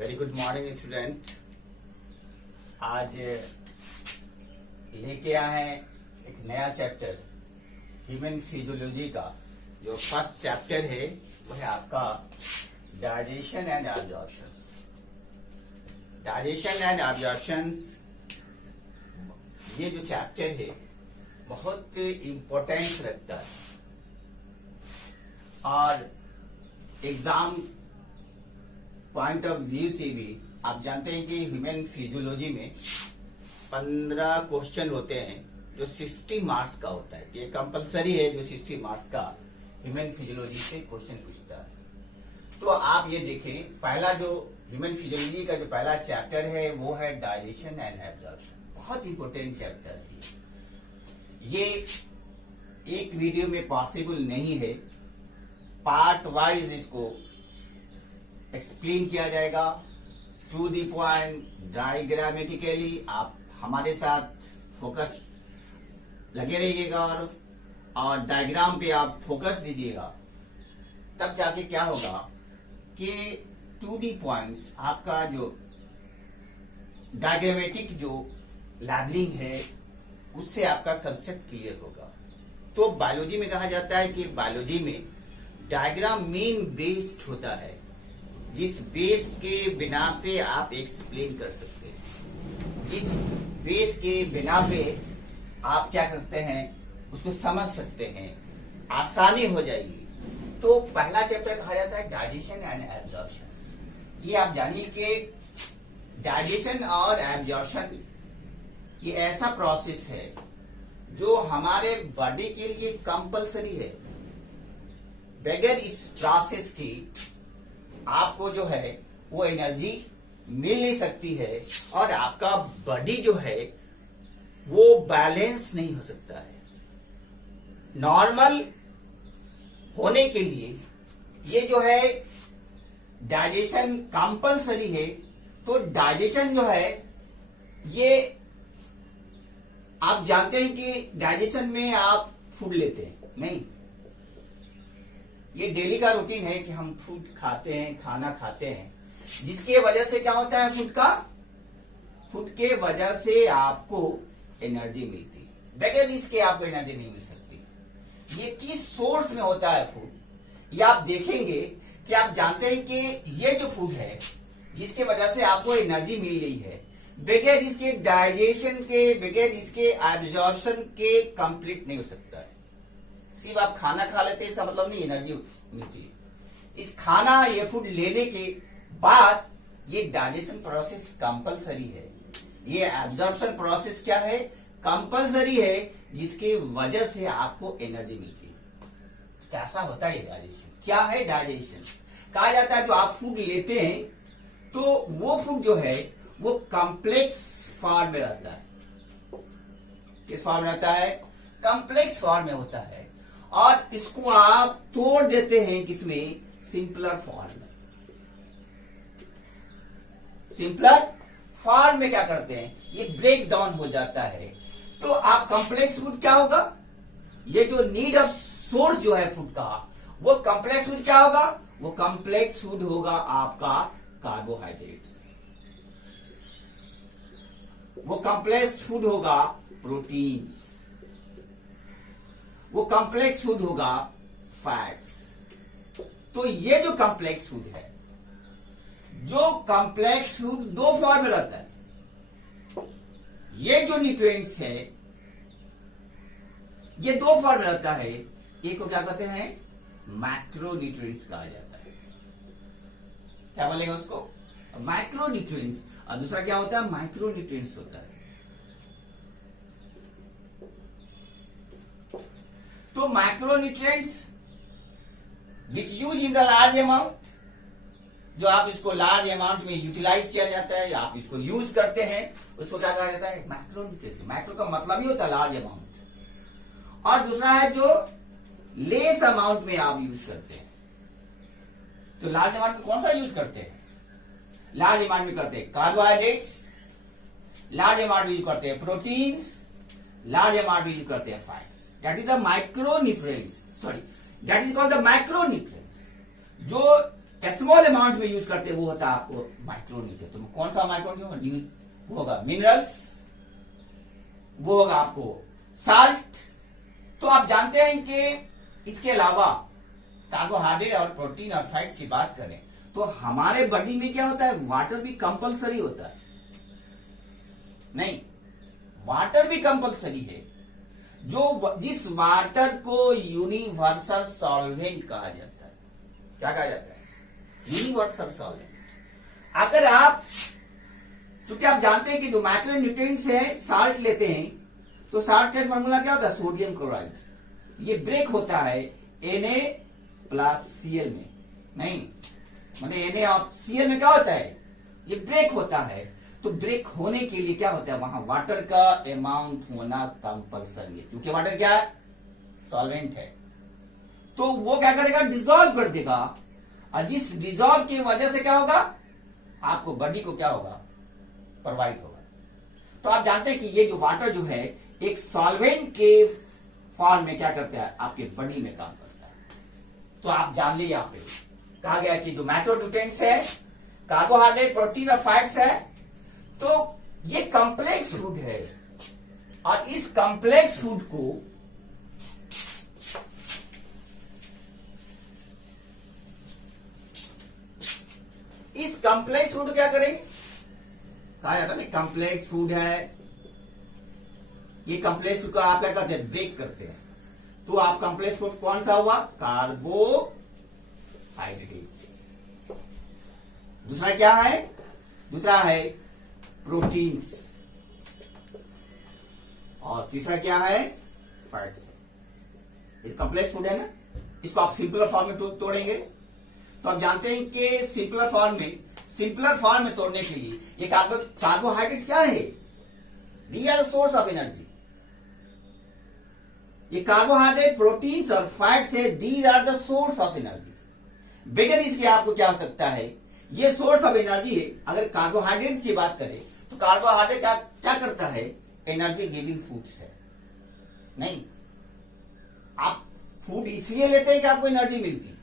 Very good morning student. आज लेके आए हैं एक नया चैप्टर ह्यूमन फिजियोलॉजी का। जो फर्स्ट चैप्टर है वो है आपका डाइजेशन एंड एब्जॉर्प्शंस। डाइजेशन एंड एब्जॉर्प्शंस ये जो चैप्टर है बहुत इंपॉर्टेंस रखता है और एग्जाम पॉइंट ऑफ व्यू से भी आप जानते हैं कि ह्यूमन फिजियोलॉजी में 15 क्वेश्चन होते हैं जो 60 मार्क्स का होता है। ये कंपलसरी है जो 60 मार्क्स का ह्यूमन फिजियोलॉजी से क्वेश्चन पूछता है। तो आप ये देखें, पहला जो ह्यूमन फिजियोलॉजी का जो पहला चैप्टर है वो है डाइजेशन एंड एब्जॉर्प्शन। बहुत इंपॉर्टेंट चैप्टर है ये। एक वीडियो में पॉसिबल नहीं है, पार्ट वाइज इसको एक्सप्लेन किया जाएगा टू द पॉइंट डायग्रामेटिकली। आप हमारे साथ फोकस लगे रहिएगा और डायग्राम पे आप फोकस दीजिएगा, तब जाके क्या होगा कि टू द पॉइंट्स आपका जो डायग्रामेटिक जो लैबलिंग है उससे आपका कंसेप्ट क्लियर होगा। तो बायोलॉजी में कहा जाता है कि बायोलॉजी में डायग्राम मेन बेस्ड होता है, जिस बेस के बिना पे आप एक्सप्लेन कर सकते हैं, जिस बेस के बिना पे आप क्या कर सकते हैं उसको समझ सकते हैं, आसानी हो जाएगी। तो पहला चैप्टर कहा जाता है डाइजेशन एंड एब्जॉर्प्शन। ये आप जानिए कि डाइजेशन और एब्जॉर्प्शन ये ऐसा प्रोसेस है जो हमारे बॉडी के लिए कंपलसरी है। बगैर इस प्रोसेस की आपको जो है वो एनर्जी मिल नहीं सकती है और आपका बॉडी जो है वो बैलेंस नहीं हो सकता है। नॉर्मल होने के लिए ये जो है डाइजेशन कंपलसरी है। तो डाइजेशन जो है ये आप जानते हैं कि डाइजेशन में आप फूड लेते हैं नहीं, ये डेली का रूटीन है कि हम फूड खाते हैं, खाना खाते हैं, जिसके वजह से क्या होता है फूड के वजह से आपको एनर्जी मिलती है। बगैर इसके आपको एनर्जी नहीं मिल सकती। ये किस सोर्स में होता है फूड, ये आप देखेंगे कि आप जानते हैं कि ये जो फूड है जिसके वजह से आपको एनर्जी मिल रही है, बगैर इसके डाइजेशन के, बगैर इसके एब्जॉर्प्शन के कंप्लीट नहीं हो सकता है। सिर्फ आप खाना खा लेते हैं इसका मतलब नहीं एनर्जी मिलती है। इस खाना ये फूड लेने के बाद ये डाइजेशन प्रोसेस कंपलसरी है, ये एब्जॉर्प्शन प्रोसेस क्या है कंपलसरी है, जिसके वजह से आपको एनर्जी मिलती है। कैसा होता है ये डाइजेशन, क्या है डाइजेशन? कहा जाता है जो आप फूड लेते हैं तो वो फूड जो है वो कॉम्प्लेक्स फॉर्म में रहता है। किस फॉर्म में रहता है? कॉम्प्लेक्स फॉर्म में होता है और इसको आप तोड़ देते हैं किसमें? सिंपलर फॉर्म में। सिंपलर फॉर्म में क्या करते हैं, ये ब्रेक डाउन हो जाता है। तो आप कॉम्प्लेक्स फूड क्या होगा, ये जो नीड ऑफ सोर्स जो है फूड का, वो कॉम्प्लेक्स फूड क्या होगा? वो कॉम्प्लेक्स फूड होगा आपका कार्बोहाइड्रेट्स, वो कॉम्प्लेक्स फूड होगा प्रोटीन्स, वो कॉम्प्लेक्स फूड होगा फैट्स। तो ये जो कॉम्प्लेक्स फूड है, जो कॉम्प्लेक्स फूड दो फॉर्म में रहता है। ये जो न्यूट्रिएंट्स है ये दो फॉर्म में रहता है। एक को क्या कहते हैं? मैक्रो न्यूट्रिएंट्स कहा जाता है। क्या बोलेंगे उसको? Macro nutrients. और दूसरा क्या होता है? माइक्रो न्यूट्रिएंट्स होता है। तो macronutrients which use in the large amount, जो आप इसको लार्ज अमाउंट में यूटिलाइज किया जाता है या आप इसको यूज करते हैं, उसको क्या कहा जाता है? मैक्रोन्यूट्रिएंट्स। मैक्रो का मतलब ही होता है लार्ज अमाउंट। और दूसरा है जो लेस अमाउंट में आप यूज करते हैं। तो लार्ज अमाउंट में कौन सा यूज करते हैं? लार्ज अमाउंट में करते हैं कार्बोहाइड्रेट्स, लार्ज अमाउंट में यूज करते हैं प्रोटीन्स, लार्ज अमाउंट में यूज करते हैं fats. That is the micronutrients. Sorry, that is called the macronutrients. जो स्मॉल अमाउंट में यूज करते हैं वो होता है आपको माइक्रोन्यूट्रिएंट। तो कौन सा माइक्रोन्यूट्रिएंट होगा? मिनरल्स, वो होगा आपको साल्ट। तो आप जानते हैं कि इसके अलावा कार्बोहाइड्रेट और प्रोटीन और फैट्स की बात करें तो हमारे बॉडी में क्या होता है? वाटर भी कंपलसरी होता है। नहीं, वाटर भी कंपलसरी है, जिस वाटर को यूनिवर्सल सॉल्वेंट कहा जाता है। क्या कहा जाता है? Universal solvent. अगर आप, चूंकि आप जानते हैं कि जो माइक्रोन्यूट्रिएंट्स है साल्ट लेते हैं तो साल्ट का फॉर्मूला क्या होता है? Sodium chloride. ये ब्रेक होता है Na+Cl में। नहीं, मतलब Na और Cl में क्या होता है? ये ब्रेक होता है। तो ब्रेक होने के लिए क्या होता है? वहां वाटर का अमाउंट होना कंपलसरी है, क्योंकि वाटर क्या है? सॉल्वेंट है। तो वो क्या करेगा? डिसॉल्व कर देगा। और जिस डिसॉल्व की वजह से क्या होगा? आपको बॉडी को क्या होगा? प्रोवाइड होगा। तो आप जानते हैं कि ये जो वाटर जो है एक सॉल्वेंट के फॉर्म में क्या करता है? आपके बॉडी में काम करता है। तो आप जान लीजिए, यहां पे कहा गया कि जो मैक्रोन्यूट्रिएंट्स है, कार्बोहाइड्रेट, प्रोटीन और फैट्स है, तो ये कॉम्प्लेक्स फूड है। और इस कॉम्प्लेक्स फूड को क्या करेंगे? कहा जाता है ना कॉम्प्लेक्स फूड है। ये कॉम्प्लेक्स फूड को आप क्या करते हैं? ब्रेक करते हैं। तो आप कॉम्प्लेक्स फूड कौन सा हुआ? कार्बोहाइड्रेट्स। दूसरा क्या है? दूसरा है प्रोटीन्स। और तीसरा क्या है? फैट्स। ये कॉम्प्लेक्स फूड है ना, इसको आप सिंपलर फॉर्म में तोड़ेंगे। तो आप जानते हैं कि सिंपलर फॉर्म में तोड़ने के लिए ये कार्बोहाइड्रेट्स क्या है? They are source of energy. ये कार्बोहाइड्रेट, प्रोटीन्स और फैट्स है, these are the source of energy. बगैर इसके आपको क्या हो सकता है? ये सोर्स ऑफ एनर्जी है। अगर कार्बोहाइड्रेट्स की बात करें तो कार्बोहाइड्रेट क्या करता है? एनर्जी गिविंग फूड्स है। नहीं, आप फूड इसलिए लेते हैं कि आपको एनर्जी मिलती।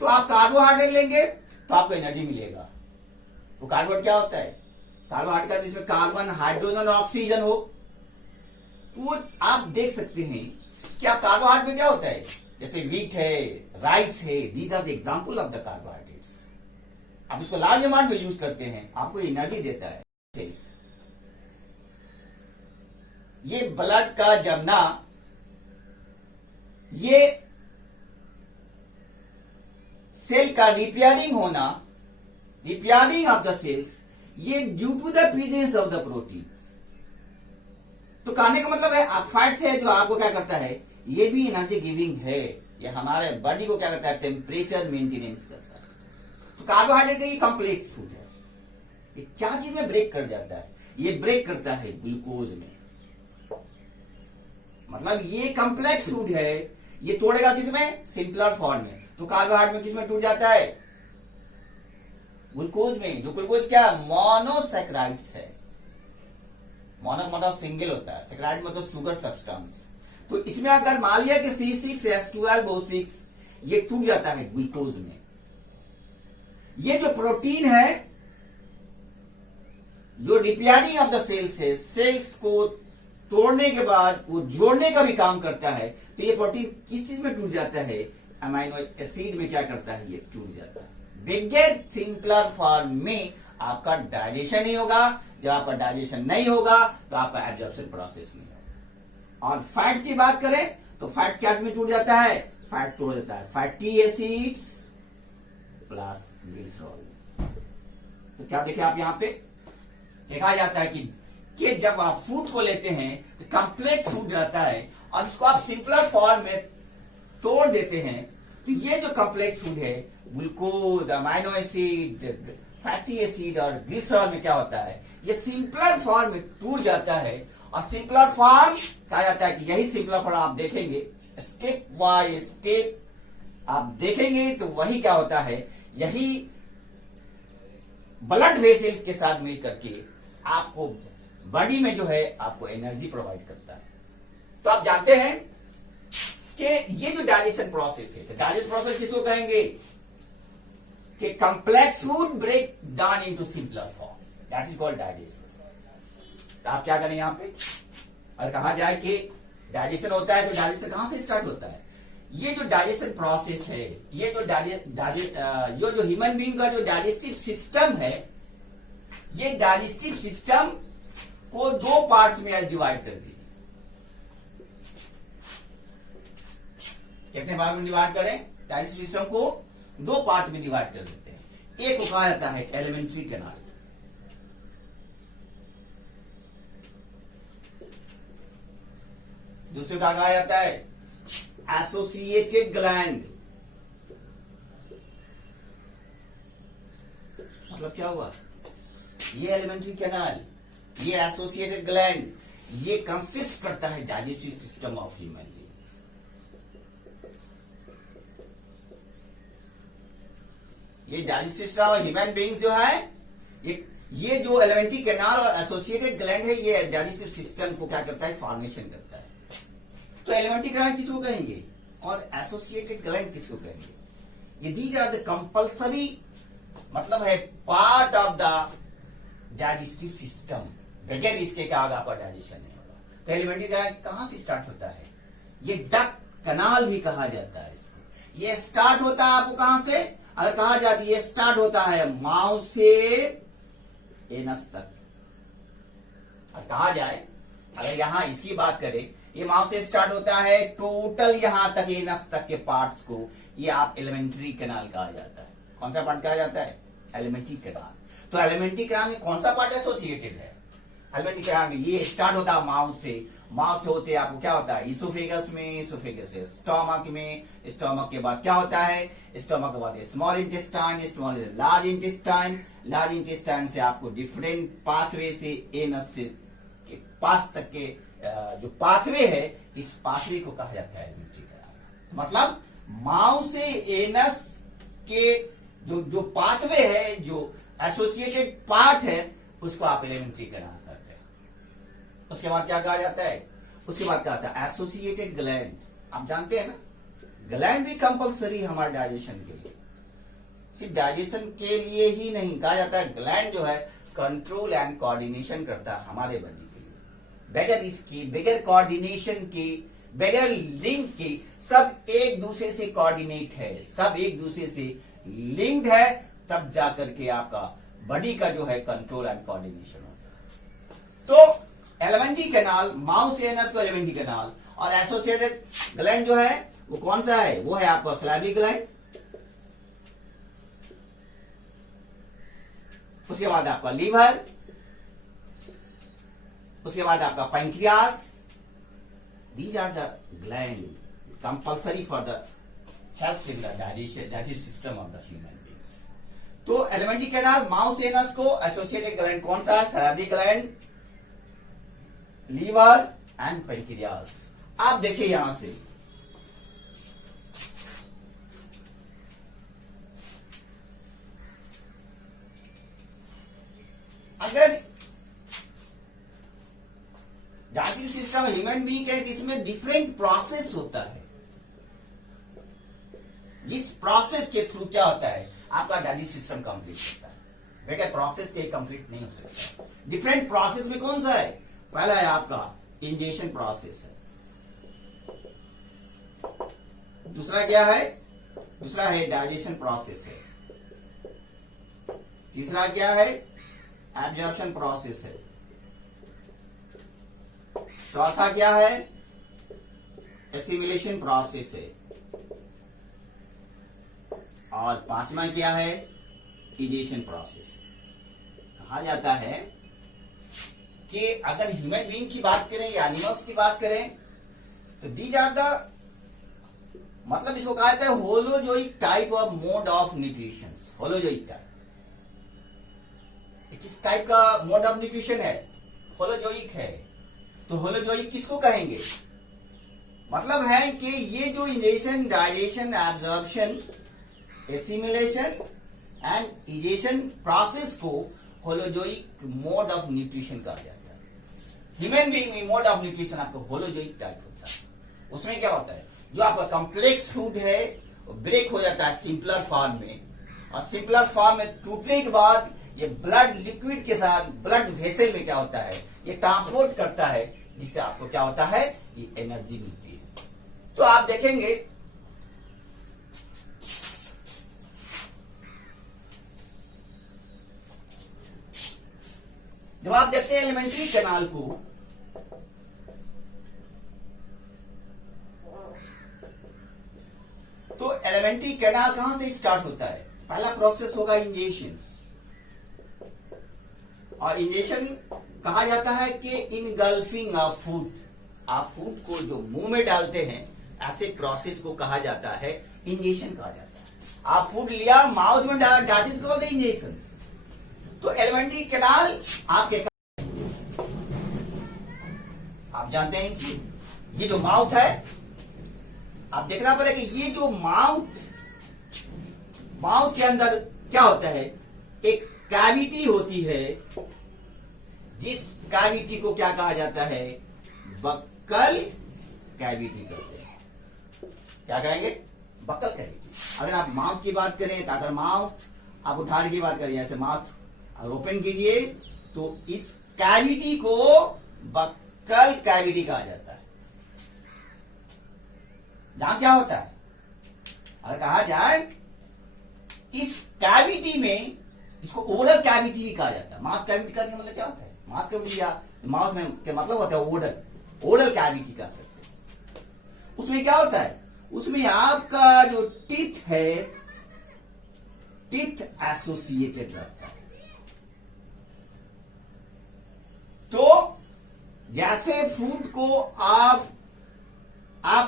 तो आप कार्बोहाइड्रेट लेंगे तो आपको एनर्जी मिलेगा। तो कार्बोहाइड्रेट क्या होता है? कार्बोहाइड्रेट का जिसमें कार्बन, हाइड्रोजन और ऑक्सीजन हो। तो आप देख सकते हैं कि आप कार्बोहाइड्रेट में क्या होता है? जैसे व्हीट है, राइस है, these are the example of the carbohydrates. आप इसको लार्ज अमाउंट में यूज करते हैं, आपको एनर्जी देता है। ये ब्लड का जमना, ये सेल का रिपेयरिंग होना, रिपेयरिंग ऑफ द सेल्स, ये due to the presence of the protein. तो कहने का मतलब है फैट्स है जो आपको क्या करता है? ये भी एनर्जी गिविंग है। ये हमारे बॉडी को क्या करता है? टेम्परेचर मेंटेनेंस करता है। तो कार्बोहाइड्रेट ये कॉम्प्लेक्स फूड है। ये क्या चीज में ब्रेक कर जाता है? ये ब्रेक करता है ग्लूकोज में। मतलब ये कॉम्प्लेक्स फूड है, ये तोड़ेगा किसमें? सिंपलर फॉर्म में। तो कार्बोहाइड्रेट में किसमें टूट जाता है? ग्लूकोज में। जो ग्लूकोज क्या? मोनोसैकेराइड्स है। मोनो मतलब सिंगल होता है, सैकेराइड मतलब शुगर सब्सटेंस। तो इसमें अगर मान लिया कि C6H12O6 ये टूट जाता है ग्लूकोज में। ये जो प्रोटीन है जो रिपेयरिंग ऑफ द सेल्स है, सेल्स को तोड़ने के बाद वो जोड़ने का भी काम करता है। तो ये प्रोटीन किस चीज में टूट जाता है? अमाइनो एसिड में क्या करता है? ये टूट जाता है। बिगर सिंपलर फॉर्म में आपका डाइजेशन नहीं होगा। जब आपका डाइजेशन नहीं होगा तो आपका एब्जॉर्प्शन प्रोसेस नहीं होगा। और फैट्स की बात करें तो फैट्स क्या में टूट जाता है? फैट तोड़ देता है फैटी एसिड्स प्लस ग्लिसरॉल। तो क्या देखें आप यहां पे? देखा जाता है कि जब आप फूड को लेते हैं तो कॉम्प्लेक्स फूड रहता है और इसको आप सिंपलर फॉर्म में तोड़ देते हैं। तो ये जो कॉम्प्लेक्स फूड है, glucose, amino acid, fatty acid और ग्लिसरॉल में क्या होता है? ये सिंपलर फॉर्म में टूट जाता है। और सिंपलर फॉर्म कहा जाता है कि यही सिंपलर फॉर्म आप देखेंगे स्टेप बाय स्टेप आप देखेंगे तो वही क्या होता है? यही ब्लड वेसल्स के साथ मिल करके आपको बॉडी में जो है आपको एनर्जी प्रोवाइड करता है। तो आप जानते हैं कि ये जो डाइजेशन प्रोसेस है, तो डाइजेशन प्रोसेस किसको कहेंगे? कि complex food break down into simpler form. That is called digestion. तो आप क्या करें यहाँ पे, और कहा जाए कि डाइजेशन होता है तो डाइजेशन कहां से स्टार्ट होता है? ये जो डाइजेशन प्रोसेस है, ये जो ह्यूमन बीइंग का जो डाइजेस्टिव सिस्टम है, ये डाइजेस्टिव सिस्टम को दो पार्ट्स में डिवाइड कर दी। कितने भाग में डिवाइड करें? डाइजेस्टिव सिस्टम को दो पार्ट में डिवाइड कर देते हैं। एक को कहा जाता है एलिमेंट्री कैनाल, दूसरे का कहा जाता है एसोसिएटेड ग्लैंड। मतलब क्या हुआ? ये एलिमेंट्री कैनाल, ये एसोसिएटेड ग्लैंड, ये कंसिस्ट करता है digestive system of human being. ये digestive system of human beings जो है, ये जो एलिमेंट्री कैनाल और एसोसिएटेड ग्लैंड है, ये डाइजेस्टिव सिस्टम को क्या करता है? फॉर्मेशन करता है। तो एलिमेंट्री ग्लैंड किसको कहेंगे और एसोसिएटेड ग्लैंड किसको कहेंगे? ये दीज आर द कंपल्सरी, मतलब है part of the digestive system. बगैर इसके क्या होगा? आपका डाइजेशन नहीं होगा। तो एलिमेंट्री ग्लैंड कहां से स्टार्ट होता है? ये डक्ट कनाल भी कहा जाता है इसको। ये स्टार्ट होता है आपको कहां से? अगर कहा जाती है स्टार्ट होता है माउथ से एनस तक। और कहा जाए, अगर यहां इसकी बात करें, ये माउथ से स्टार्ट होता है, टोटल यहां तक एनस तक के पार्ट्स को ये आप एलिमेंट्री कैनाल कहा जाता है। कौन सा पार्ट कहा जाता है? Alimentary canal. तो एलिमेंट्री कैनाल में कौन सा पार्ट एसोसिएटेड है? एलिमेंट्री कैनाल में ये स्टार्ट होता है माउथ से। माउथ से होते आपको क्या होता है? इसोफेगस में, इसोफेगस से स्टोमक में, स्टोमक के बाद क्या होता है? स्टोमक के बाद small intestine, small large intestine, large intestine से आपको डिफरेंट पाथवे से एनस से के पास तक के जो पाथवे है, इस पाथवे को कहा जाता है एलिमेंट्री कैनाल। मतलब माउथ से एनस के जो पाथवे है, जो एसोसिएटेड पार्ट है, उसको आप एलिमेंट्री कैनाल करते हैं। उसके बाद क्या कहा जाता है? उसके बाद क्या आता है? Associated gland. आप जानते हैं ना, ग्लैंड भी कंपल्सरी हमारे डाइजेशन के लिए, सिर्फ डाइजेशन के लिए ही नहीं। कहा जाता है ग्लैंड जो है कंट्रोल एंड कोऑर्डिनेशन करता है हमारे बॉडी के लिए। बगैर इसकी, बगैर कोऑर्डिनेशन की, बगैर लिंक की, सब एक दूसरे से कोऑर्डिनेट है, सब एक दूसरे से लिंक्ड है, तब जाकर के आपका बॉडी का जो है कंट्रोल एंड कोऑर्डिनेशन होता है। तो एलिमेंट्री कैनाल, माउथ से एनस को एलिमेंट्री कैनाल, और एसोसिएटेड ग्लैंड जो है वो कौन सा है? वो है आपका सलाइवरी ग्लैंड। उसके बाद आपका लीवर, उसके बाद आपका pancreas. These are the gland compulsory for the help in the digestive system of the human beings. तो एलिमेंट्री कैनाल, माउथ से एनस को, एसोसिएटेड ग्लैंड कौन सा है? Salivary gland, liver and pancreas. आप देखिए यहां से, अगर डाइजेस्टिव सिस्टम ह्यूमन बीइंग है तो इसमें डिफरेंट प्रोसेस होता है। जिस प्रोसेस के थ्रू क्या होता है? आपका डाइजेस्टिव सिस्टम कंप्लीट होता है। बगैर प्रोसेस के कंप्लीट नहीं हो सकता। डिफरेंट प्रोसेस में कौन सा है? पहला है आपका इंजेशन प्रोसेस है। दूसरा क्या है? दूसरा है डाइजेशन प्रोसेस है। तीसरा क्या है? एब्जॉर्प्शन प्रोसेस है। चौथा क्या है? एसिमिलेशन प्रोसेस है। और पांचवा क्या है? Egestion process. कहा जाता है कि अगर ह्यूमन बीइंग की बात करें या एनिमल्स की बात करें, तो दीज आर द, मतलब इसको कहा जाता है holozoic type of mode of nutrition. Holozoic type किस टाइप का मोड ऑफ न्यूट्रिशन है? होलोजोइक है। तो होलोजोइक किसको कहेंगे? मतलब है कि ये जो ingestion, digestion, absorption, assimilation and egestion process को होलोजोइक मोड ऑफ न्यूट्रिशन कहा जाता है। ह्यूमन बीइंग में मोड ऑफ न्यूट्रिशन आपको होलोजोइक टाइप होता है। उसमें क्या होता है? जो आपका कॉम्प्लेक्स फूड है वो ब्रेक हो जाता है सिंपलर फॉर्म में, और सिंपलर फॉर्म में टूटने के बाद ये ब्लड लिक्विड के साथ ब्लड वेसल में क्या होता है, ये ट्रांसपोर्ट करता है, जिससे आपको क्या होता है, ये एनर्जी मिलती है। तो आप देखेंगे जब आप देखते हैं एलिमेंट्री कैनाल को, तो एलिमेंट्री कैनाल कहां से स्टार्ट होता है? पहला प्रोसेस होगा इंजेशन, और इंजेशन कहा जाता है कि इनगल्फिंग ऑफ फूड, आप फूड को जो मुंह में डालते हैं, ऐसे प्रोसेस को कहा जाता है इंजेशन कहा जाता है। आप फूड लिया, माउथ में डाला, that is called the ingestion. तो एलिमेंट्री कैनाल आपके, आप जानते हैं कि ये जो माउथ है, आप देखना पड़ेगा कि ये जो माउथ के अंदर क्या होता है, एक कैविटी होती है, जिस कैविटी को क्या कहा जाता है, बक्कल कैविटी कहते हैं। क्या कहेंगे? Buccal cavity. अगर आप माउथ की बात करें, तो अगर माउथ आप उठाने की बात करें, ऐसे माउथ अगर ओपन कीजिए, तो इस कैविटी को बक्कल कैविटी कहा जाता है। जहां क्या होता है, अगर कहा जाए इस कैविटी में, इसको ओरल कैविटी भी कहा जाता है। माउथ कैविटी का मतलब क्या होता है? माउथ कैविटी या माउथ में क्या मतलब होता है? ओरल कैविटी कह सकते हैं। उसमें क्या होता है, उसमें आपका जो टीथ है, टीथ एसोसिएटेड रहता है। तो जैसे फूड को आप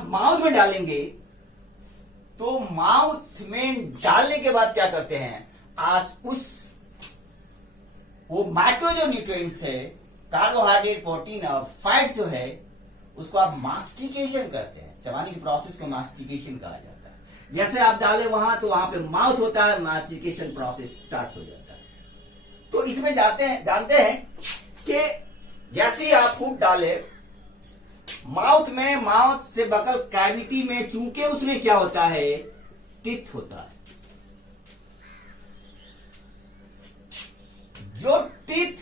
माउथ में डालेंगे, तो माउथ में डालने के बाद क्या करते हैं, आज उस वो माइक्रो जो न्यूट्रिएंट्स है, कार्बोहाइड्रेट, प्रोटीन और फैट जो है, उसको आप मास्टिकेशन करते हैं। चबाने की प्रोसेस को मास्टिकेशन कहा जाता है। जैसे आप डाले वहां, तो वहां पे माउथ होता है, मास्टिकेशन प्रोसेस स्टार्ट हो जाता है। तो इसमें जानते हैं कि जैसे ही आप फूड डाले माउथ में, माउथ से बकल कैविटी में, चूंकि उसमें क्या होता है, टीथ होता है। जो टीथ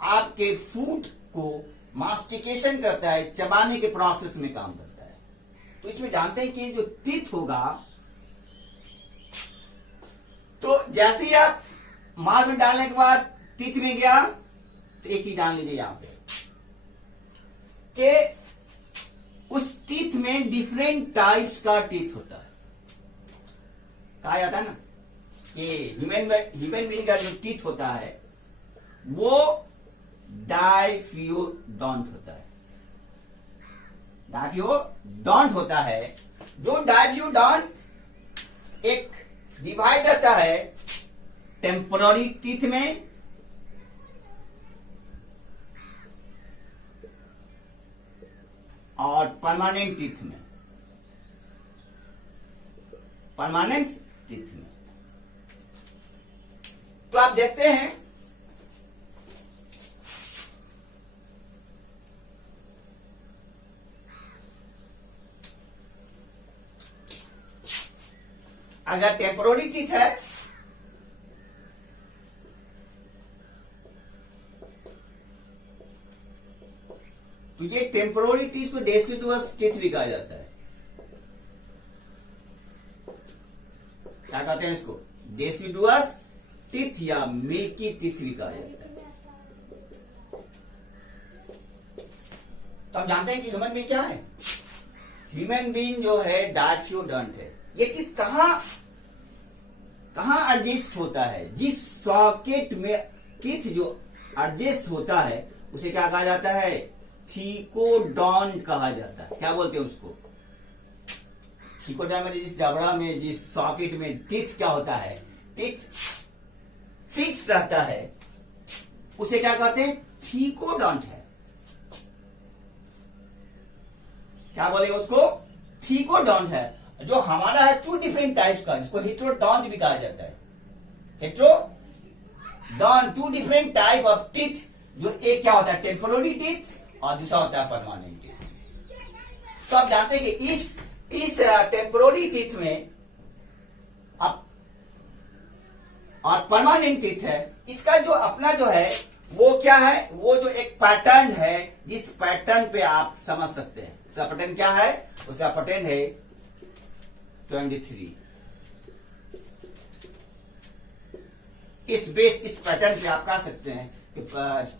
आपके फूड को मास्टिकेशन करता है, चबाने के प्रोसेस में काम करता है। तो इसमें जानते हैं कि जो टीथ होगा, तो जैसे ही आप माउथ में डालने के बाद टीथ में गया, तो एक चीज जान लीजिए यहां पे कि उस टीथ में डिफरेंट टाइप्स का टीथ होता है। कहा जाता है ना कि ह्यूमन बीइंग का जो टीथ होता है, वो डायफ्यूडोंट होता है। डायफ्यूडोंट होता है। जो डायफ्यूडोंट एक डिवाइड रहता है टेम्पररी टीथ में और परमानेंट टीथ में। परमानेंट टीथ में तो आप देखते हैं अगर टेम्पोररी टीथ है तो ये टेम्पोररी टीथ को डेसिडुअस टीथ भी कहा जाता है। क्या कहते हैं इसको? डेसिडुअस टीथ या मिल्की टीथ भी कहा जाता है। तो हम जानते हैं कि ह्यूमन बीइंग क्या है। ह्यूमन बीइंग जो है डायफ्यूडोंट है। ये टीथ कहां एडजस्ट होता है? जिस सॉकेट में टीथ जो एडजस्ट होता है उसे क्या कहा जाता है? थीकोडॉन्ट कहा जाता है। क्या बोलते हैं उसको? थीकोडॉन्ट में जिस जबड़ा में, जिस सॉकेट में टीथ क्या होता है, टीथ फिक्स रहता है, उसे क्या कहते हैं? थीकोडॉन्ट है। क्या बोलेंगे उसको? थीकोडॉन्ट है। जो हमारा है टू डिफरेंट टाइप्स का, जिसको हेट्रोडॉन्ट भी कहा जाता है। Heterodont, two different type of teeth. जो एक क्या होता है? टेम्पोररी टीथ और दूसरा होता है परमानेंट टीथ। तो आप जानते हैं कि इस टेम्पोररी टीथ में आप और परमानेंट टीथ है, इसका जो अपना जो है वो क्या है, वो जो एक पैटर्न है, जिस पैटर्न पे आप समझ सकते हैं। उसका पैटर्न क्या है, उसका पैटर्न है 23। इस पैटर्न पे आप कह सकते हैं कि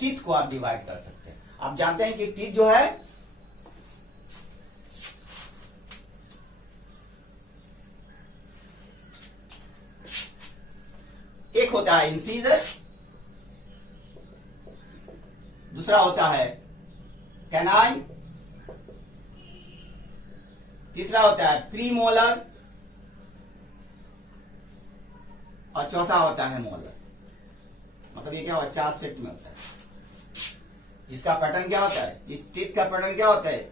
टीथ को आप डिवाइड कर सकते हैं। आप जानते हैं कि टीथ जो है एक होता है इंसीजर, दूसरा होता है कैनाइन, तीसरा होता है प्रीमोलर और चौथा होता है मोलर। मतलब ये क्या होता है, 4 सेट में होता है। इसका पैटर्न क्या होता है, इस टीथ का पैटर्न क्या होता है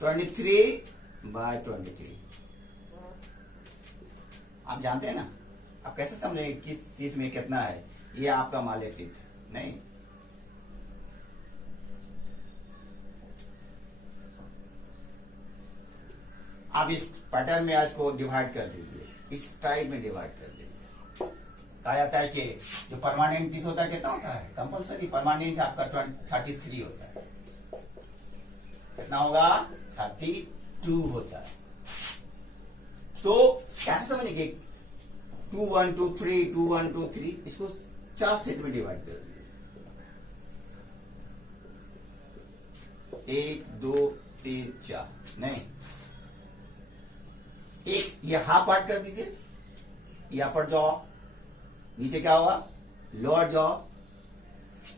23/23। आप जानते हैं ना, आप कैसे समझेंगे किस टीथ में कितना है, ये आपका मान ले टीथ नहीं। आप इस पैटर्न में इसको डिवाइड कर दीजिए, इस टाइप में डिवाइड कर दीजिए। कहा जाता है कि जो परमानेंट टीथ होता है कितना होता है, कंपल्सरी परमानेंट आपका 33 होता है। कितना होगा, 32 होता है। तो कैसे समझेंगे 2 1 2 3 2 1 2 3, इसको 4 सेट में डिवाइड कर दीजिए। 1 2 3 4 नहीं, एक ये हाफ पार्ट कर दीजिए, ये अपर जॉ, नीचे क्या होगा लोअर जॉ।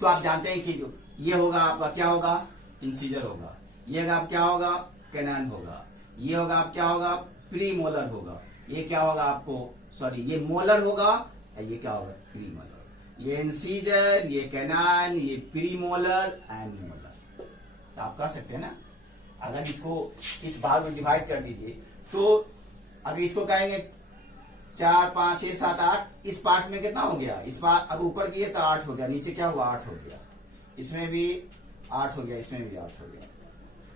तो आप जानते हैं कि जो ये होगा आपका क्या होगा, इंसीजर होगा, ये आप क्या होगा कैनाइन होगा, ये होगा आप क्या होगा प्रीमोलर होगा, ये क्या होगा आपको सॉरी ये मोलर होगा, ये क्या होगा प्रीमोलर। ये इंसीजर, ये कैनाइन, ये प्रीमोलर एंड मोलर। तो आप कह सकते हैं ना, अगर इसको इस भाग में डिवाइड कर दीजिए तो अगर इसको कहेंगे 4 5 6 7 8, इस पार्ट में कितना हो गया, इस बार अब ऊपर किए तो 8 हो गया, नीचे क्या हुआ 8 हो गया, इसमें भी 8 हो गया, इसमें भी 8 हो गया,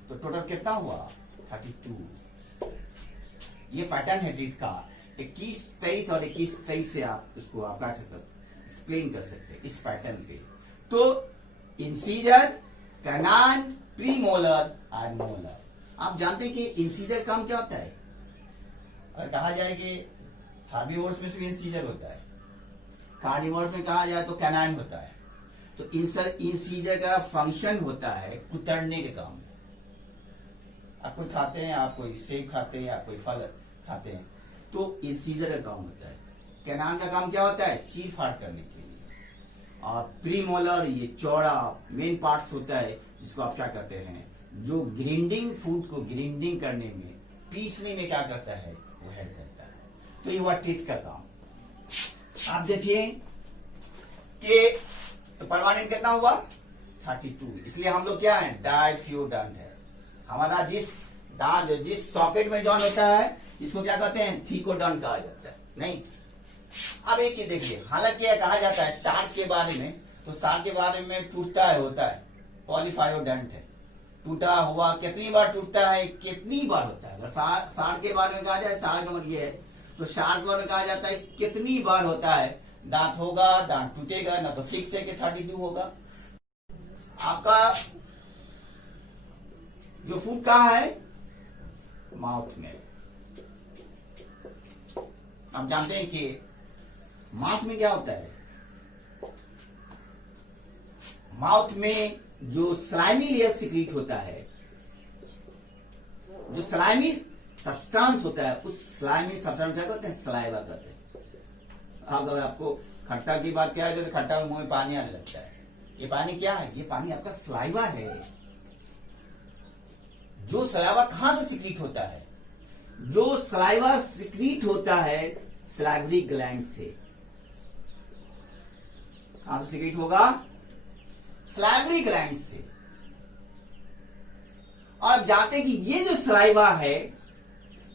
तो टोटल कितना हुआ 32। ये पैटर्न है टीथ का। 21 23 और 21 23 से आप उसको आप एक्सप्लेन कर सकते हैं इस पैटर्न पे। तो इंसीजर, कैनाइन, प्रीमोलर और मोलर। आप जानते हैं कि इंसीजर का काम क्या होता है, अगर कहा जाए कि हार्बीवोर्स में भी इंसीजर होता है, कार्निवोर्स में कहा जाए तो कैनाइन होता है। तो इंसीजर का फंक्शन होता है कुतरने के काम। आप कोई खाते हैं, आप कोई सेब खाते हैं, आप कोई फल खाते हैं, तो इंसीजर का काम होता है। कैनाइन का काम क्या होता है, चीर फाड़ करने के लिए। और प्रीमोलर ये चौड़ा मेन पार्ट्स होता है, जिसको आप क्या करते हैं, जो ग्राइंडिंग फूड को ग्राइंडिंग करने में, पीसने में क्या करता है, वो हेल्प करता है। तो ये हुआ टीथ का काम। आप देखिए कि तो परमानेंट कितना हुआ 32, इसलिए हम लोग क्या है डायफ्यूडंट है। हमारा जिस सॉकेट में जॉइन होता है इसको क्या कहते हैं, थीकोडंट कहा जाता है नहीं। अब एक चीज देखिए, हालांकि कहा जाता है शार्क के बारे में, तो शार्क के बारे में टूटता है होता है पॉलीफायोडंट है, टूटा हुआ कितनी बार टूटता है, कितनी बार होता है। शार्क के बारे में कहा जाए, शार्क का मतलब ये है, तो शार्क के बारे में कहा जाता है कितनी बार होता है, दांत होगा, दांत टूटेगा ना, तो फिक्स है कि 32 होगा। आपका जो फूड कहाँ है, माउथ में। आप जानते हैं कि माउथ में क्या होता है, माउथ में जो स्लाइमी लेयर सिक्रीट होता है, जो स्लाइमी सब्सटेंस होता है, उस स्लाइमी सब्सटेंस क्या कहते हैं, सलाइवा कहते हैं। अगर आपको खट्टा की बात किया जाए तो खट्टा मुंह में पानी आने लगता है, ये पानी क्या है, ये पानी आपका सलाइवा है। जो सलाइवा कहां से सिक्रीट होता है, जो सलाइवा सिक्रीट होता है सलाइवरी ग्लैंड से। कहां से सिक्रीट होगा, सलाइवरी ग्लैंड से। और आप जानते हैं कि ये जो सलाइवा है,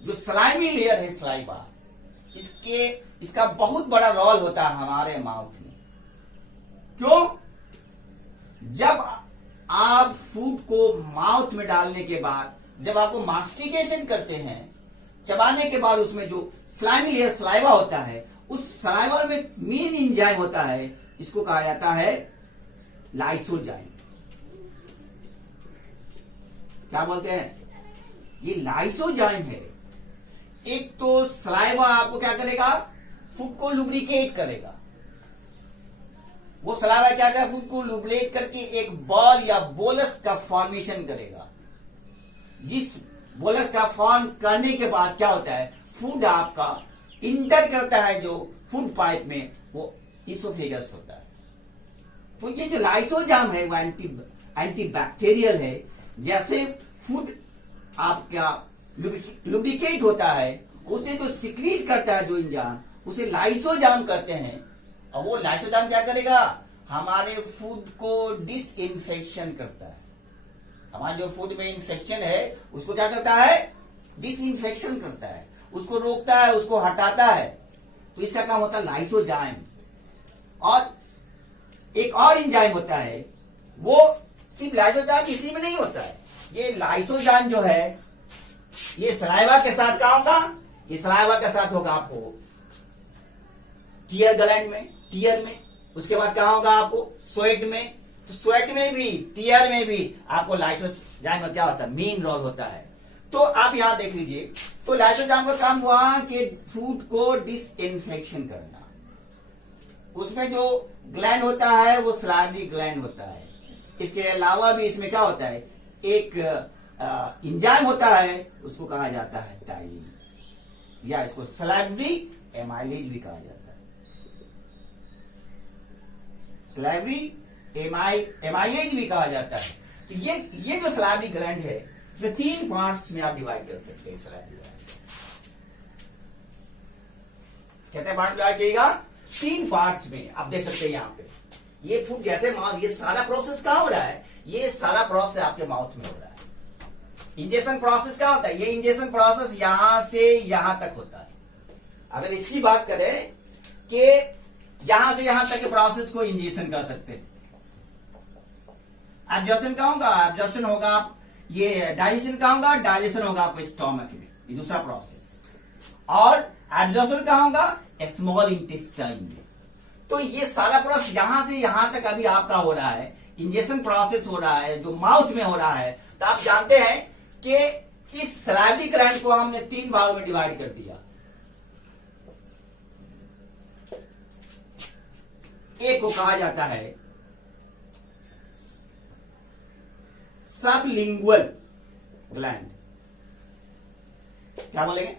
जो सलाइमी लेयर है सलाइवा, इसका बहुत बड़ा रोल होता है हमारे माउथ में। क्यों, जब आप फूड को माउथ में डालने के बाद, जब आपको मास्टिकेशन करते हैं, चबाने के बाद उसमें जो स्लाइमी लेयर सलाइवा होता है, उस सलाइवा में मेन एंजाइम होता है, इसको कहा जाता है लाइसोजाइम। क्या बोलते हैं? ये लाइसोजाइम है। एक तो सलाइवा आपको क्या करेगा? फूड को लुब्रिकेट करेगा। वो सलाइवा क्या करेगा? फूड को लुब्रिकेट करके एक बॉल या बोलस का फॉर्मेशन करेगा। जिस बोलस का फॉर्म करने के बाद क्या होता है? फूड आपका इंटर करता है जो फूड पाइप में, वो इसोफेगस होता है। तो ये जो लाइसोजाइम है वो एंटीबैक्टीरियल है। जैसे फूड आपका लुब्रिकेट होता है, उसे जो सिक्रीट करता है जो एंजाइम, उसे लाइसोजाइम कहते हैं। और वो लाइसोजाइम क्या करेगा? हमारे फूड को डिसइंफेक्शन करता है। हमारे जो फूड में इंफेक्शन है उसको क्या करता है? डिसइंफेक्शन करता है, उसको रोकता है, उसको हटाता है। तो इसका काम होता है लाइसोजाइम। और एक और एंजाइम होता है, वो सिर्फ लाइसोजाइम इसी में नहीं होता है। ये लाइसोजाइम जो है ये सलाइवा के साथ क्या होगा? ये सलाइवा के साथ होगा आपको टीयर ग्लैंड में, टीयर में। उसके बाद क्या होगा आपको? स्वेट में। तो स्वेट में भी, टीयर में भी आपको लाइसोजाइम का क्या होता है? मेन रोल होता है। तो आप यहां देख लीजिए, तो लाइसोजाइम का काम हुआ कि फूड को डिसइंफेक्शन करना। उसमें जो ग्लैंड होता है वो सलाइवरी ग्लैंड होता है। इसके अलावा भी इसमें क्या होता है? एक एंजाइम होता है, उसको कहा जाता है टाइलिन, या इसको सलाइवरी एमाइलेज भी कहा जाता है। सलाइवरी एमाइलेज भी कहा जाता है। तो ये जो सलाइवरी ग्लैंड है, इसमें 3 पार्ट्स में आप डिवाइड कर सकते हैं। सलाइवरी ग्लैंड कहते पार्ट डिवाइड करिएगा 3 पार्ट्स में। आप देख सकते हैं यहां पे ये फूड जैसे माउथ, ये सारा प्रोसेस कहां हो रहा है? ये सारा प्रोसेस आपके माउथ में हो रहा है। इंजेक्शन प्रोसेस क्या होता है? ये इंजेक्शन प्रोसेस यहां से यहां तक होता है। अगर इसकी बात करें कि यहां से यहां तक के प्रोसेस को इंजेक्शन कर सकते हैं। एब्जॉर्प्शन क्या होगा? एब्जॉर्प्शन होगा ये डाइजेशन का होगा, डाइजेशन होगा आपको स्टोमक में, ये दूसरा प्रोसेस। और एब्जॉर्प्शन क्या होगा? स्मॉल इंटेस्टाइन में। तो ये सारा प्रोसेस यहां से यहां तक अभी आपका हो रहा है, इंजेक्शन प्रोसेस हो रहा है जो माउथ में हो रहा है। तो आप जानते हैं कि इस सलाइवरी ग्लैंड को हमने 3 भागों में डिवाइड कर दिया। एक को कहा जाता है सबलिंगुअल ग्लैंड। क्या बोलेंगे?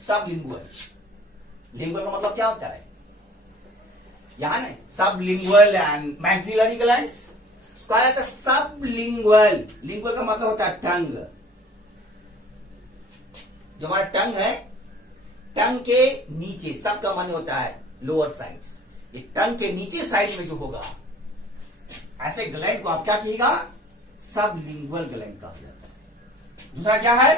सबलिंगुअल। लिंगुअल का मतलब क्या होता है? यहां ना सबलिंगुअल एंड मैक्सिलरी ग्लैंड्स कहा जाता है सबलिंगुअल। लिंगुअल का मतलब होता है टंग। जो हमारा टंग है, टंग के नीचे, सब का मन होता है लोअर साइड्स। ये टंग के नीचे साइड में जो होगा, ऐसे ग्लैंड को आप क्या कहिएगा? सबलिंगुअल ग्लैंड कहा जाता है। दूसरा क्या है?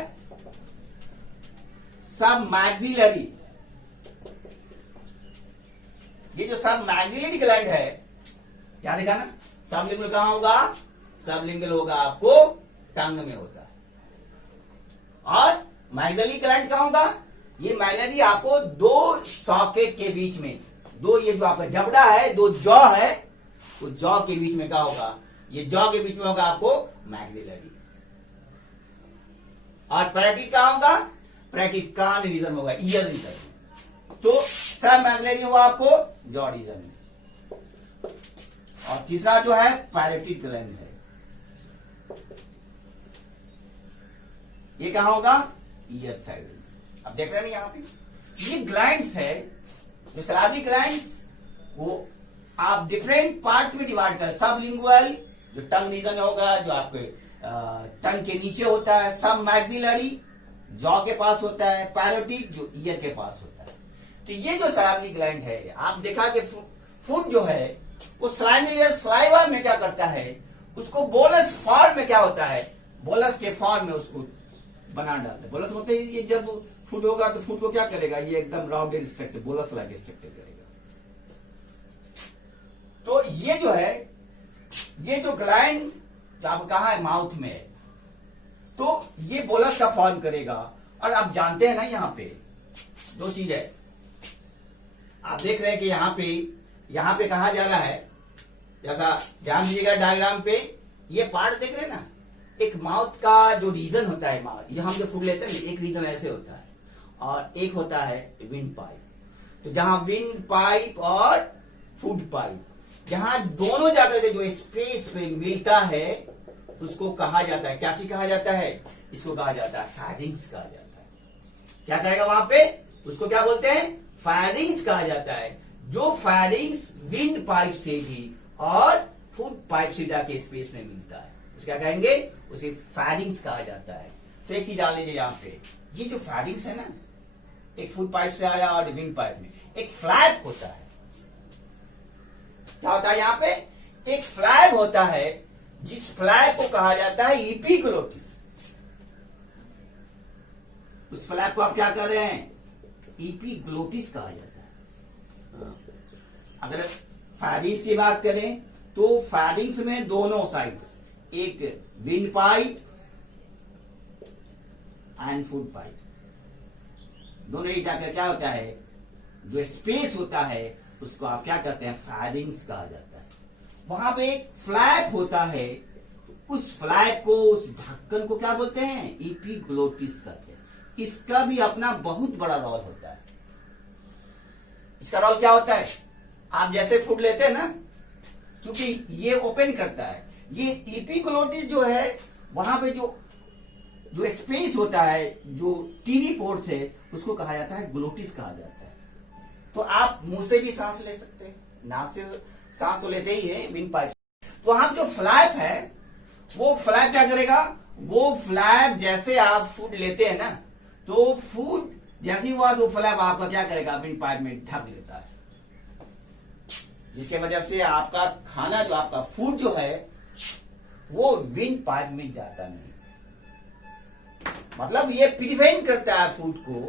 सब मैक्सिलरी। ये जो सब मैक्सिलरी ग्लैंड है, क्या देखा ना? सबलिंगुअल कहां होगा? सबलिंगुअल होगा आपको टंग में होता है। और मैक्सिलरी ग्लैंड कहां होगा? ये मैक्सिलरी आपको 2 सॉकेट के बीच में, 2 ये जो आपका जबड़ा है, 2 जॉ है, तो जॉ के बीच में क्या होगा? ये जॉ के बीच में होगा आपको मैक्सिलरी। और पैराटिड कहां होगा? पैराटिड कान रीजन होगा, ईयर रीजन। तो सब मैक्सिलरी हुआ आपको जॉ रीजन में। और तीसरा जो है पैराटिड ग्लैंड है, ये कहां होगा? Year side. अब देख रहे हैं यहां पे ये ग्लैंड्स है, जो सलाइवरी ग्लैंड्स, वो आप डिफरेंट पार्ट्स में डिवाइड कर। सबलिंगुअल जो टंग रीजन में होगा, जो आपके टंग के नीचे होता है। सब मैक्सिलरी जॉ के पास होता है। पैरोटिड जो ईयर के पास होता है। तो ये जो सलाइवरी ग्लैंड है, आप देखा कि फूड जो है वो सलाइवा में क्या करता है? उसको बोलस फॉर्म में क्या होता है? बोलस के फॉर्म में उसको बना डालता है। बोलस होते ये जब फूड होगा तो फूड को क्या करेगा? ये एकदम rounded structure, bolus like structure करेगा। तो ये जो है, ये जो ग्लैंड जो आप कहा है माउथ में है, तो ये बोलस का फॉर्म करेगा। और आप जानते हैं ना, यहां पे 2 चीज है, आप देख रहे हैं कि यहाँ पे कहा जा रहा है, जैसा ध्यान दीजिएगा डायग्राम पे, ये पार्ट देख रहे हैं ना, एक माउथ का जो रीजन होता है, माउथ, ये हम जो फूड लेते हैं ना, एक रीजन ऐसे होता है और एक होता है विंड पाइप। तो जहां विंड पाइप और फूड पाइप, जहां दोनों जाकर के जो स्पेस में मिलता है उसको कहा जाता है, क्या चीज कहा जाता है, इसको कहा जाता है फैरिंग्स कहा जाता है। क्या करेगा वहां पे, उसको क्या बोलते हैं, फैरिंग्स कहा जाता है। जो फैरिंग्स विंड पाइप से भी और फूड पाइप से जाके स्पेस में मिलता है, उसे क्या कहेंगे, उसे फैरिंग्स कहा जाता है। तो एक चीज डाल लीजिए यहाँ पे, ये जो फैरिंग्स है ना, एक फूड पाइप से आया और विंड पाइप में एक फ्लैप होता है। क्या होता है यहाँ पे, एक फ्लैप होता है, जिस फ्लैप को कहा जाता है इपीग्लोटिस। उस फ्लैप को आप क्या कर रहे हैं, इपीग्लोटिस कहा जाता है। अगर फैरिंग्स की बात करें तो फैरिंग्स में दोनों साइड्स, एक wind pipe and food pipe, दोनों ही जाकर क्या होता है, जो स्पेस होता है उसको आप क्या कहते हैं, फैरिंग्स कहा जाता है। वहां पे एक फ्लैप होता है, उस फ्लैप को, उस ढक्कन को क्या बोलते हैं, इपीग्लोटिस कहते हैं। इसका भी अपना बहुत बड़ा रोल होता है। इसका रोल क्या होता है, आप जैसे फूड लेते हैं ना, क्योंकि ये ओपन करता है, ये इपीग्लोटिस जो है, वहां पे जो स्पेस होता है, जो टीनी पोर्स है, उसको कहा जाता है ग्लोटिस कहा जाता है। तो आप मुंह से भी सांस ले सकते हैं, नाक से सांस तो लेते ही है विंड पाइप। तो वहां जो फ्लैप है, वो फ्लैप क्या करेगा, वो फ्लैप जैसे आप फूड लेते हैं ना, तो फूड जैसे ही हुआ तो फ्लैप आपका क्या करेगा, विंड पाइप में ढक लेता है, जिसके वजह से आपका खाना, जो आपका फूड जो है, वो विंड पाइप में जाता नहीं। मतलब ये प्रिवेंट करता है फूड को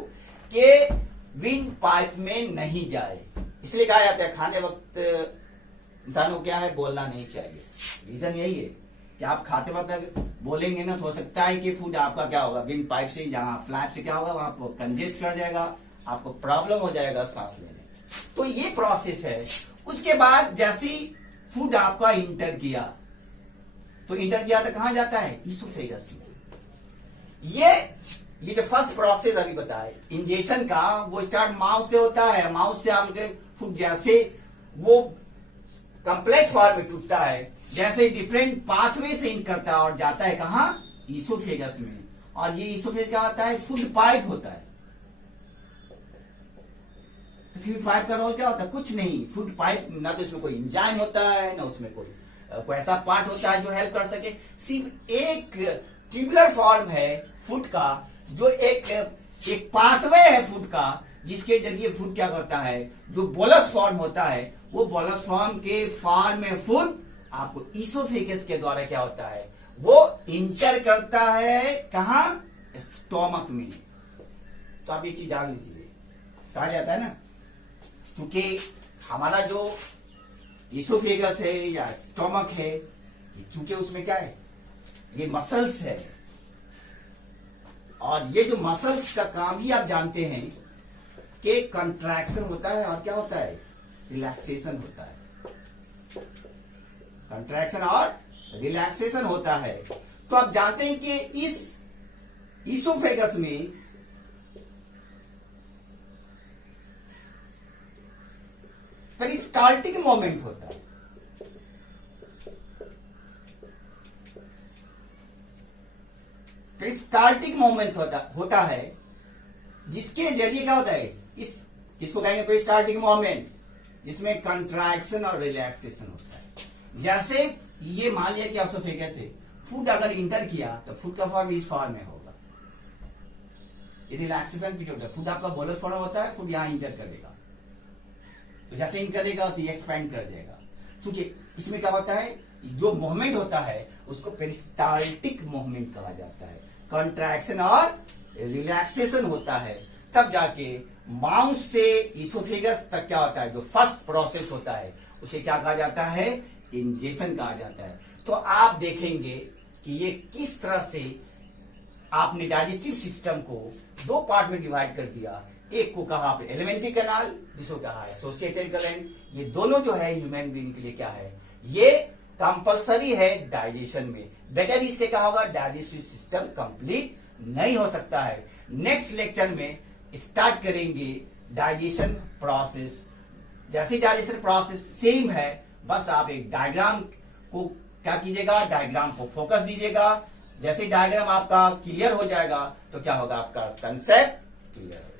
कि विंड पाइप में नहीं जाए। इसलिए कहा जाता है खाने वक्त इंसान को क्या है, बोलना नहीं चाहिए। रीजन यही है कि आप खाते वक्त बोलेंगे ना, तो हो सकता है कि फूड आपका क्या होगा, विंड पाइप से, जहां फ्लैप से क्या होगा, वहां पर कंजेस्ट कर जाएगा, आपको प्रॉब्लम हो जाएगा सांस लेने। तो ये प्रोसेस है। उसके बाद जैसी फूड आपका इंटर किया, तो इंटर किया तो कहां जाता है, इसोफेगस में। ये जो फर्स्ट प्रोसेस अभी बताए इंजेक्शन का, वो स्टार्ट माउथ से होता है। माउथ से आपके फूड जैसे वो कॉम्प्लेक्स फॉर्म में टूटता है, जैसे डिफरेंट पाथवे से इन करता है और जाता है कहां, इसोफेगस में। और ये इसोफेगस क्या होता है, फूड पाइप होता है। फूड पाइप का रोल क्या होता है, कुछ नहीं। फूड पाइप ना तो इसमें कोई एंजाइम होता है, ना उसमें कोई ऐसा पार्ट होता है जो हेल्प कर सके। सिर्फ एक ट्यूबुलर फॉर्म है फूड का, जो एक पाथवे है फूड का, जिसके जरिए फूड क्या करता है, जो बोलस फॉर्म होता है, वो बोलस फॉर्म के फॉर्म में फूड आपको इसोफेगस के द्वारा क्या होता है, वो इंटर करता है कहां, स्टोमक में। तो आप ये चीज जान लीजिए, कहा जाता है ना, क्योंकि हमारा जो इसोफेगस है या स्टोमक है, चूंकि उसमें क्या है, ये मसल्स है, और ये जो मसल्स का काम ही आप जानते हैं कि कंट्रैक्शन होता है और क्या होता है, रिलैक्सेशन होता है। कंट्रैक्शन और रिलैक्सेशन होता है। तो आप जानते हैं कि इस इसोफेगस में पेरिस्टाल्टिक मोमेंट होता है। पेरिस्टाल्टिक मोमेंट होता है, जिसके जरिए क्या होता है, किसको कहेंगे, पेरिस्टाल्टिक मोमेंट, जिसमें कंट्रैक्शन और रिलैक्सेशन होता है। जैसे ये मान लिया कि इसोफेगस से फूड अगर इंटर किया, तो फूड का फॉर्म इस फॉर्म में होगा, ये रिलैक्सेशन पीरियड होता है। फूड आपका बोलस फॉर्म होता है, फूड यहां इंटर करेगा, तो जैसे इन करेगा तो ये एक्सपेंड कर जाएगा। क्योंकि इसमें क्या होता है, जो मूवमेंट होता है उसको पेरिस्टाल्टिक मूवमेंट कहा जाता है। कंट्रैक्शन और रिलैक्सेशन होता है, तब जाके माउथ से इसोफेगस तक क्या होता है, जो फर्स्ट प्रोसेस होता है, उसे क्या कहा जाता है, इंजेक्शन कहा जाता है। तो आप देखेंगे कि ये किस तरह से आपने डाइजेस्टिव सिस्टम को दो पार्ट में डिवाइड कर दिया। एक को कहा आपने एलिमेंट्री कैनाल, जिसको कहा एसोसिएटेड करंट। ये दोनों जो है ह्यूमन बीइंग के लिए क्या है, ये कंपलसरी है डाइजेशन में। बगैर इसके क्या होगा, डाइजेस्टिव सिस्टम कंप्लीट नहीं हो सकता है। नेक्स्ट लेक्चर में स्टार्ट करेंगे डाइजेशन प्रोसेस। जैसे डाइजेशन प्रोसेस सेम है, बस आप एक डायग्राम को क्या कीजिएगा, डायग्राम को फोकस दीजिएगा। जैसे डायग्राम आपका क्लियर हो जाएगा तो क्या होगा, आपका कंसेप्ट क्लियर होगा।